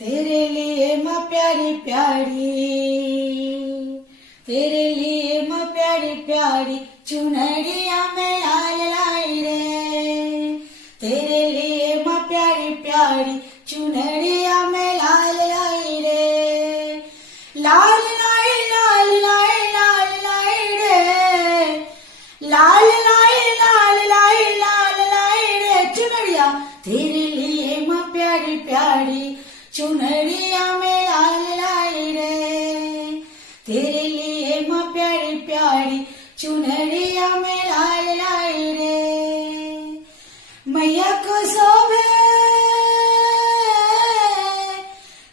तेरे लिए माँ प्यारी प्यारी, तेरे लिए माँ प्यारी प्यारी चुनरिया में लाल लाई रे। तेरे लिए माँ प्यारी प्यारी चुनरिया में लाल लाई रे। लाल लाई लाल लाई लाल लाई रे, लाल लाई लाल लाई लाल लाई रे चुनरिया। तेरे लिए माँ प्यारी प्यारी चुनरिया में लाल लाई रे। तेरे लिए माँ प्यारी प्यारी चुनरिया में लाल लाई रे। मैया को शोभे,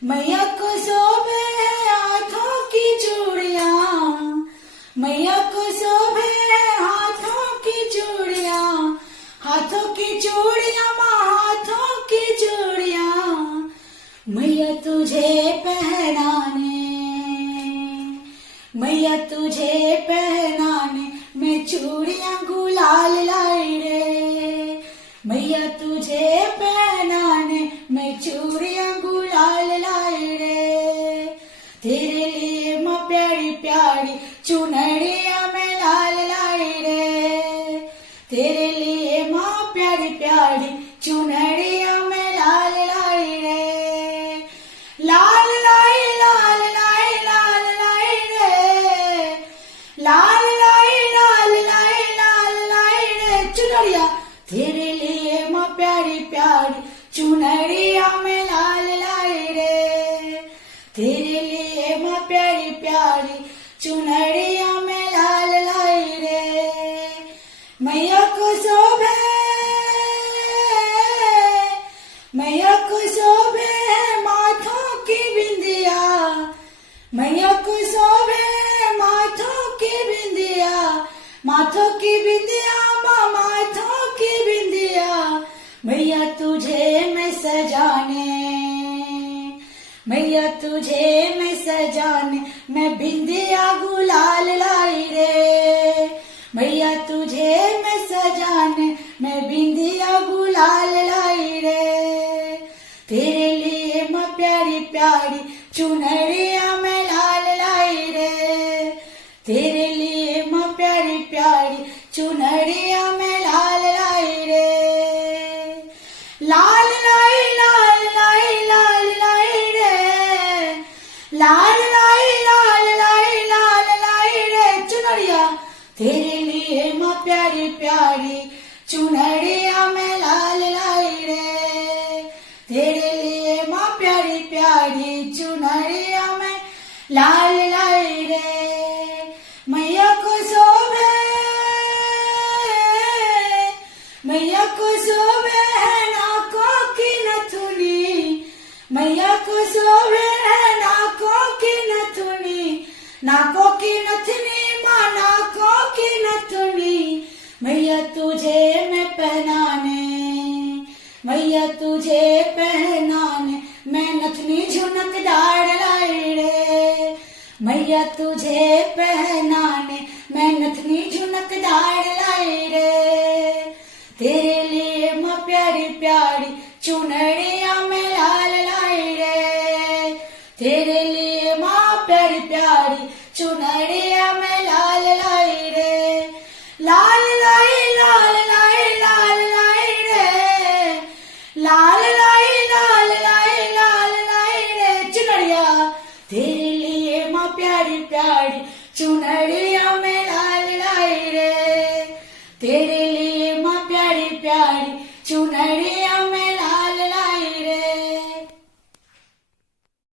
मैया को शोभे हाथों की चूड़ियां, मैया को शोभे हाथों की चूड़ियां, हाथों की चूड़ियां माँ हाथों की चूड़ियां। मैया तुझे पहनाने, मैया तुझे पहनाने मैं चूड़ियां गुलाल लाई रे। मैया तुझे पहनाने मैं चूड़ियां गुलाल लाई रे। तेरे लिए माँ प्यारी प्यारी चुनरिया में लाल लाई रे। तेरे लिए माँ प्यारी प्यारी चुनरिया में लाल लाई रे। लाल लाई लाल लाई लाल लाई रे, लाल लाई लाल लाई लाल लाई रे चुनरिया। तेरे लिए माँ प्यारी प्यारी चुनरिया में लाल लाई रे। तेरे लिए माँ प्यारी प्यारी चुनरिया में लाल लाई रे। मैया को शोभे, मैया को शोभे माथों की बिंदिया, मैया को शोभे माथों की बिंदिया, माथों की बिंदिया माँ माथों की बिंदिया। मैया तुझे मैं सजाने, मैया तुझे मैं सजाने मैं बिंदिया गुलाल लाई रे। मैया तुझे मैं सजाने मैं बिंदिया गुलाल लाई रे। तेरे लिए माँ प्यारी प्यारी चुनरिया में लाल लाई रे। तेरे लिए माँ प्यारी प्यारी चुनरिया में लाल लाई रे। लाल लाई लाल लाई लाल लाई रे, लाल लाई लाल लाई लाल लाई रे चुनरिया। तेरे लिए माँ प्यारी प्यारी चुनरिया में लाल लाई रे। तेरे लिए माँ प्यारी प्यारी चुनरिया में लाल लाई रे। मैया को शोभे, मैया को शोभे नाकों की नथुनी, मैया को शोभे नाकों की नथुनी, नाकों की नथुनी माँ नाकों की नथुनी। मैया तुझे मैं पहनाने, मैया तुझे पहनाने मैं नथनी झुनकदार लाई रे। मैया तुझे पहनाने मैं नथनी झुनकदार लाई रे। तेरे लिए माँ प्यारी प्यारी चुनरिया में लाल लाई रे। तेरे लिए माँ प्यारी प्यारी चुनरिया में लाल लाई रे। लाल लाई लाल लाई लाल लाई रे, लाल लाई लाल लाई लाल लाई रे चुनरिया। तेरे लिए माँ प्यारी प्यारी चुनरिया में लाल लाई रे। तेरे लिए माँ प्यारी प्यारी चुनरिया में